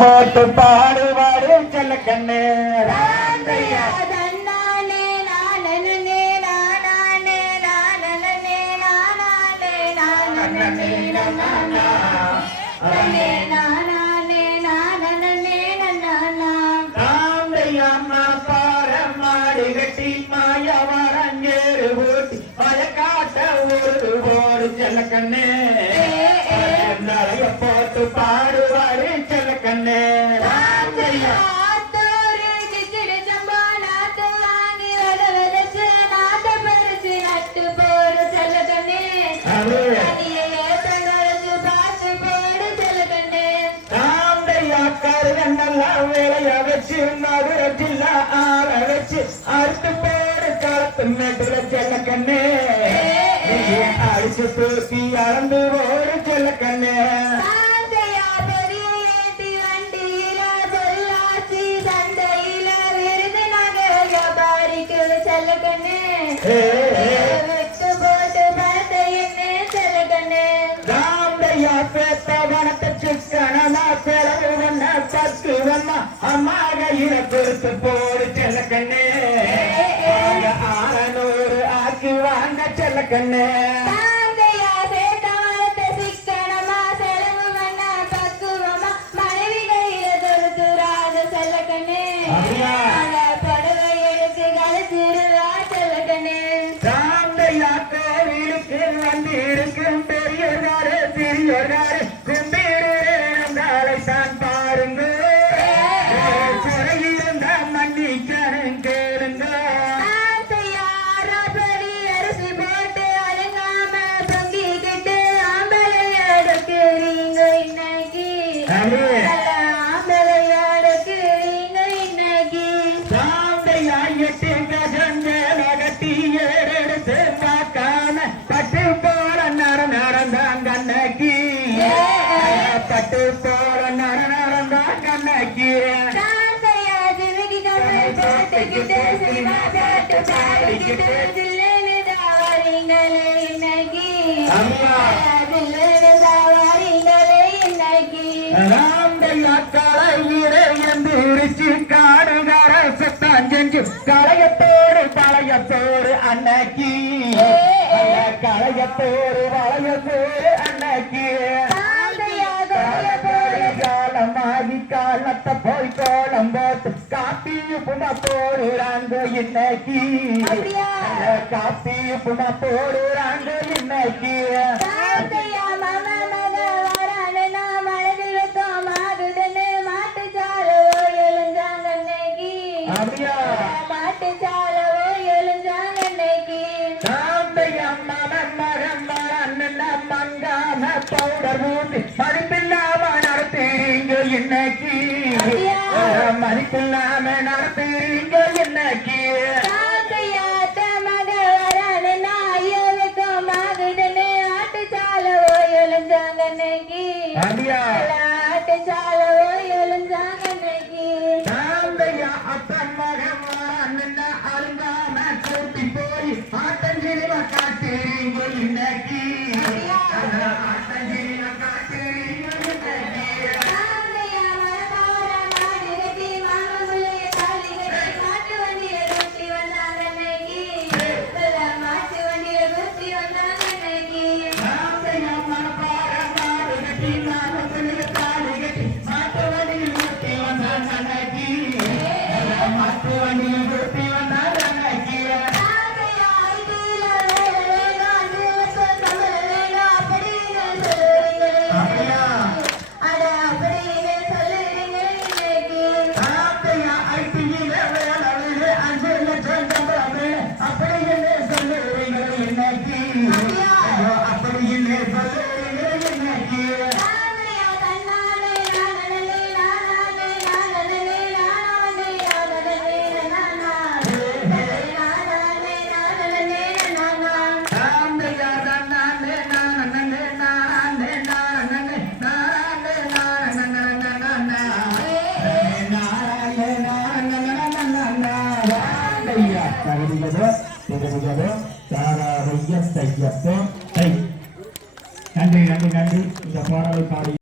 போட்டு பாடுவாரு செல்ல கண்ணு கண்ணே போட்டு பாடுவாரு செல்ல கண்ணே வேலைய வச்சு நடுல ஆள வச்சு அறுத்து போடு காலத்து மேட்டுல செல்ல கண்ணே அடிச்சு தூக்கி அளந்து ஓடு செல்ல கண்ணே அம்மாக பொறுத்து போடு செல்ல கண்ணே 600 ஆக்கி வாங்க செல்ல கண்ணே பெரியவராரு சிறியவராரு கும்பிடுறாலை தான் பாருங்க குறையிருந்த மன்னிக்கணும் கேளுங்க அரிசி போட்டு அழுங்காம பொங்கிக்கிட்டு ஆம்பளை எடுக்கிறீங்க இன்னைக்கு ஆம்பளை எடுக்கிறீங்க இன்னைக்கு சாந்தையா 8 கஜம் கட்டி எடுத்து பார்க்காம பட்டு பட்டு போல நடந்தா கண்ணக்கி காடுகார சத்தான் செஞ்சு களையத்தோடு பழையத்தோடு அன்னைக்கு களையத்தோடு வளையத்தோடு அன்னைக்கு காலமாகி காலத்தை போய் கோலம் போட்டு காப்பி உப்புமா போடுறாங்க இன்னைக்கு காப்பி உப்புமா போடுறாங்க இன்னைக்கு அப்படியா மாட்டு சாலவோ எழுந்தாங்க இன்னைக்கு மங்காம பவுடர் ஊட்டி மதிப்பில்லாம நடத்துறீங்க இன்னைக்கு மதிப்பில்லாம நடத்துறீங்க இன்னைக்கு ஆட்டு சாலவோ எழுந்தாங்க இன்னைக்கு ஆட்டு சாலவோ எழுந்தாங்க இன்னைக்கு அப்பன் மகன் அருங்காம கூட்டி போய் ஆட்டஞ்சிரிவ காட்டுறீங்க இன்னைக்கு ஆட்டஞ்சிரிவ காட்டுறீங்க நன்றி நன்றி நன்றி இந்த பாடலை பாடி